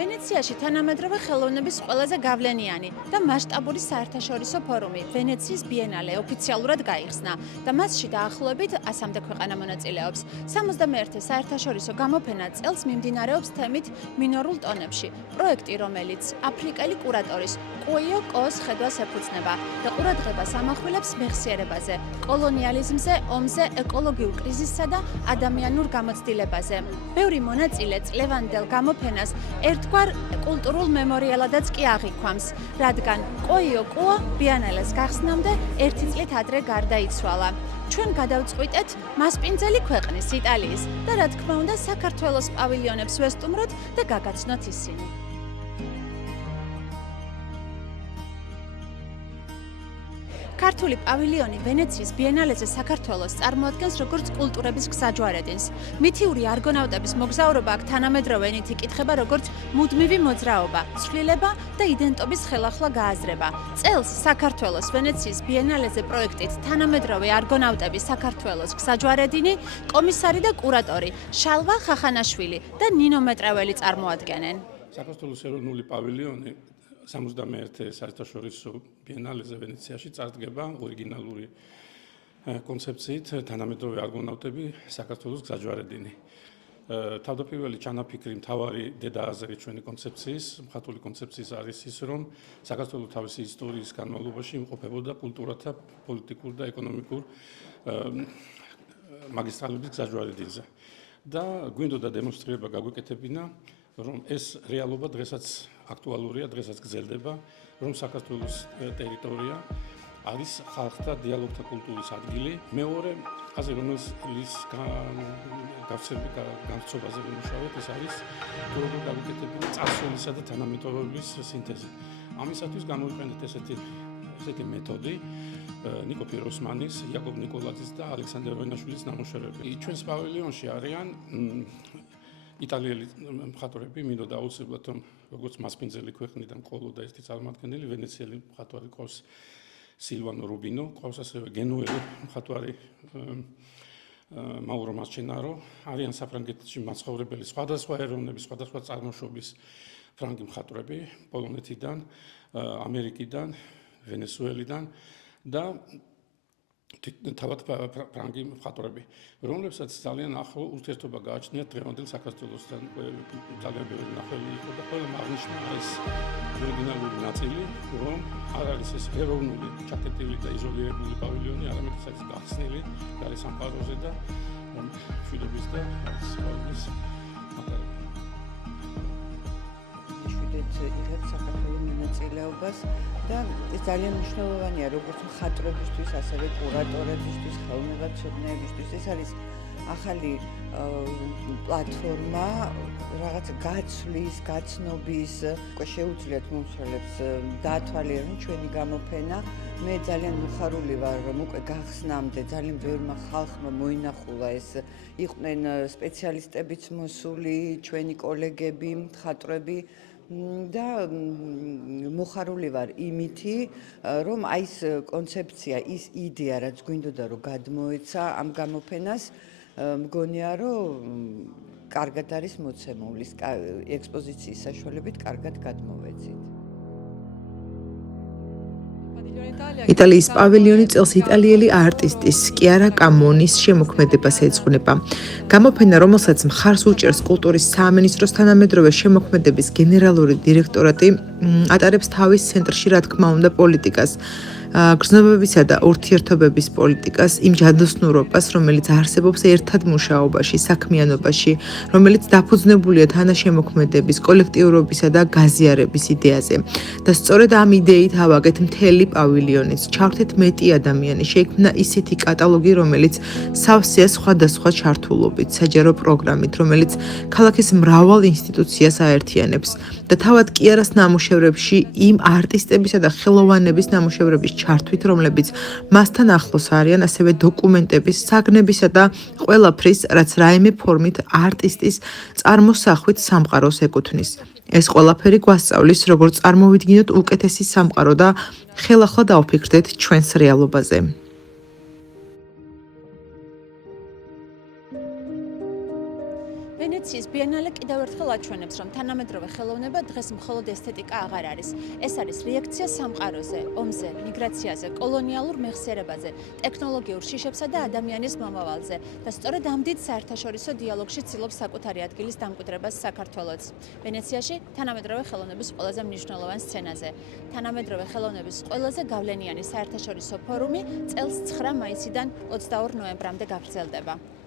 ვენეციაში თანამედროვე ხელოვნების ყველაზე გავლენიანი და მასშტაბური საერთაშორისო ფორუმი ვენეციის ბიენალე ოფიციალურად გაიხსნა და მასში დაახლოებით 100-მდე ქვეყანა მონაწილეობს. 61 საერთაშორისო გამოფენა წელს მიმდინარეობს თემით მინორულ ტონებში. პროექტი, რომელიც აფრიკელი კურატორის კუიო კოს ხედვას ეფუძნება და ყურადღებას ამახვილებს მეხსიერებაზე, კოლონიალიზმზე, ომზე, ეკოლოგიურ კრიზისსა და ადამიანურ გამოცდილებაზე. ბევრი მონაწილე წლევანდელ გამოფენას ერთგვარ კულტურულ მემორიალადაც კი აღიქვამს, რადგან კუიო კო ბიენალეს გახსნამდე 1 წლით ადრე გარდაიცვალა. ჩვენ გადავწყვიტეთ მასპინძელი ქვეყნის იტალიის და რა თქმა უნდა საქართველოს პავილიონებს ვესტუმროთ და გაგაცნოთ ისინი. ქართული პავილიონი ვენეციის ბიენალეზე საქართველოს წარმოადგენს როგორც კულტურების გზაჯვარედინს. მითიური არგონავტების მოგზაურობა აქ თანამედროვე ენით იკითხება როგორც მუდმივი მოძრაობა, ცვლილება და იდენტობის ხელახლა გააზრება. წელს საქართველოს ვენეციის ბიენალეზე პროექტით თანამედროვე არგონავტების საქართველოს გზაჯვარედინი, კომისარი და კურატორი შალვა ხახანაშვილი და ნინო მეტრეველი წარმოადგენენ. საქართველოს ეროვნული პავილიონი 61 საერთაშორისო ბიენალეზე ვენეციაში წარდგება ორიგინალური კონცეფციით თანამედროვე არგონავტები საქართველოს გზაჯვარედინი. თავდაპირველი ჩანაფიქრი მთავარი დედააზრი ჩვენი კონცეფციის, მხატვრული კონცეფციის არის ის, რომ საქართველოს თავისი ისტორიის განმავლობაში იმყოფებოდა კულტურათა, პოლიტიკურ და ეკონომიკურ მაგისტრალების გზაჯვარედინზე. და გვინდოდა დემონსტრირება გაგვეკეთებინა, რომ ეს რეალობა დღესაც აქტუალურია, დღესაც გრძელდება, რომ საქართველოს ტერიტორია არის ხალხთა დიალოგთა კულტურის ადგილი. მეორე აზრი, რომელის განცობაზე ვიმუშავეთ, ეს არის თუ როგორ გავუკეთებინა წარსულისა და თანამედროვეობის სინთეზი. ამისათვის გამოვიყენეთ ესეთი მეთოდი ნიკო პიროსმანის, იაკობ ნიკოლაძის და ალექსანდრე ვენაშვილის ნამუშევრები. ჩვენს პავილიონში არიან იტალიელი მხატვრები, მინდოდა აუცილებლად რომ როგორც მასპინძელი ქვეყნიდან ყოლო და ერთი წარმომადგენელი ვენეციელი მხატვარი ყავს სილვანო რუბინო, ყავს ასევე გენუელი მხატვარი მაურო მასჩენარო, არიან საფრანგეთში მაცხოვრებელი სხვადასხვა ეროვნების, სხვადასხვა წარმოშობის ფრანგი მხატვრები, პოლონეთიდან, ამერიკიდან, ვენესუელიდან და თავად ფრანგი მხატვრები, რომლებსაც ძალიან ახლო ურთიერთობა გააჩნიათ დღევანდელ საქართველოსთან. ძალიან ბევრი მნახველი იყო და ყველამ აღნიშნა ეს ორიგინალური ნაწილი, რომ არ არის ეს ეროვნული ჩაკეტილი და იზოლირებული პავილიონი, არამედ ეს არის გახსნილი გარის სამყაროზე და მშვიდობის და ცხოვრების მატარებელი. იღებს საქართველოს მონაწილეობას და ეს ძალიან მნიშვნელოვანია როგორც მხატვრებისთვის, ასევე კურატორებისთვის, ხელოვნებაცოდნეებისთვის. ეს არის ახალი პლატფორმა, რაღაც გაცვლის, გაცნობის, შეუძლიათ მომსვლელებს დაათვალიერონ ჩვენი გამოფენა. მე ძალიან მოხარული ვარ, რომ უკვე გახსნამდე ძალიან ბევრმა ხალხმა მოინახულა ეს, იყვნენ სპეციალისტებიც მოსული, ჩვენი კოლეგები, მხატვრები და მოხარული ვარ იმითი, რომ აი ეს კონცეფცია, ის იდეა, რაც გვინდოდა რომ გადმოეცა ამ გამოფენას, მგონია რომ კარგად არის მოცემული, ექსპოზიციის საშუალებით კარგად გადმოვეცით. იტალიის პავილიონი წელს იტალიელი არტისტის კიარა კამონის შემოქმედებას ეძღვნება. გამოფენა, რომელსაც მხარს უჭერს კულტურის სამინისტროს თანამედროვე შემოქმედების გენერალური დირექტორატი, ატარებს თავის ცენტრში, რა თქმა უნდა, პოლიტიკას, გრძნობებისა და ურთიერთობების პოლიტიკას, იმ ჯადოსნურობას, რომელიც არსებობს ერთად მუშაობაში, საქმიანობაში, რომელიც დაფუძნებულია თანაშემოქმედების, კოლექტიურობისა და გაზიარების იდეაზე. და სწორედ ამ იდეით ავაგეთ მთელი პავილიონის. ჩავთეთ მეტი ადამიანი, შეიქმნა ისეთი კატალოგი, რომელიც სავსეა სხვადასხვა ჩართულობით, საჯარო პროგრამით, რომელიც ქალაქის მრავალ ინსტიტუციას აერთიანებს. და თავად კიარას ნამუშევრებში იმ არტისტებისა და ხელოვანების ნამუშევრების ჩართვით, რომლებიც მასთან ახლოს არიან, ასევე დოკუმენტების, საგნებისა და ყველაფრის, რაც რაიმე ფორმით არტისტის წარმოსახვით სამყაროს ეკუთვნის. ეს ყველაფერი გვასწავლის, როგორ წარმოვიდგინოთ უკეთესი სამყარო და ხელახლა დავფიქრდეთ ჩვენს რეალობაზე. ვენეციის ბიენალე კიდევ ერთხელ აჩვენებს, რომ თანამედროვე ხელოვნება დღეს მხოლოდ ესთეტიკა აღარ არის. ეს არის რეაქცია სამყაროზე, ომზე, მიგრაციაზე, კოლონიალურ მეხსიერებაზე, ტექნოლოგიურ შიშებსა და ადამიანის მომავალზე და სწორედ ამ დიდ საერთაშორისო დიალოგში ცდილობს საკუთარი ადგილის დამკვიდრებას საქართველოც. ვენეციაში თანამედროვე ხელოვნების ყველაზე მნიშვნელოვან სცენაზე. თანამედროვე ხელოვნების ყველაზე გავლენიანი საერთაშორისო ფორუმი წელს 9 მაისიდან 22 ნოემბრამდე გაგრძელდება.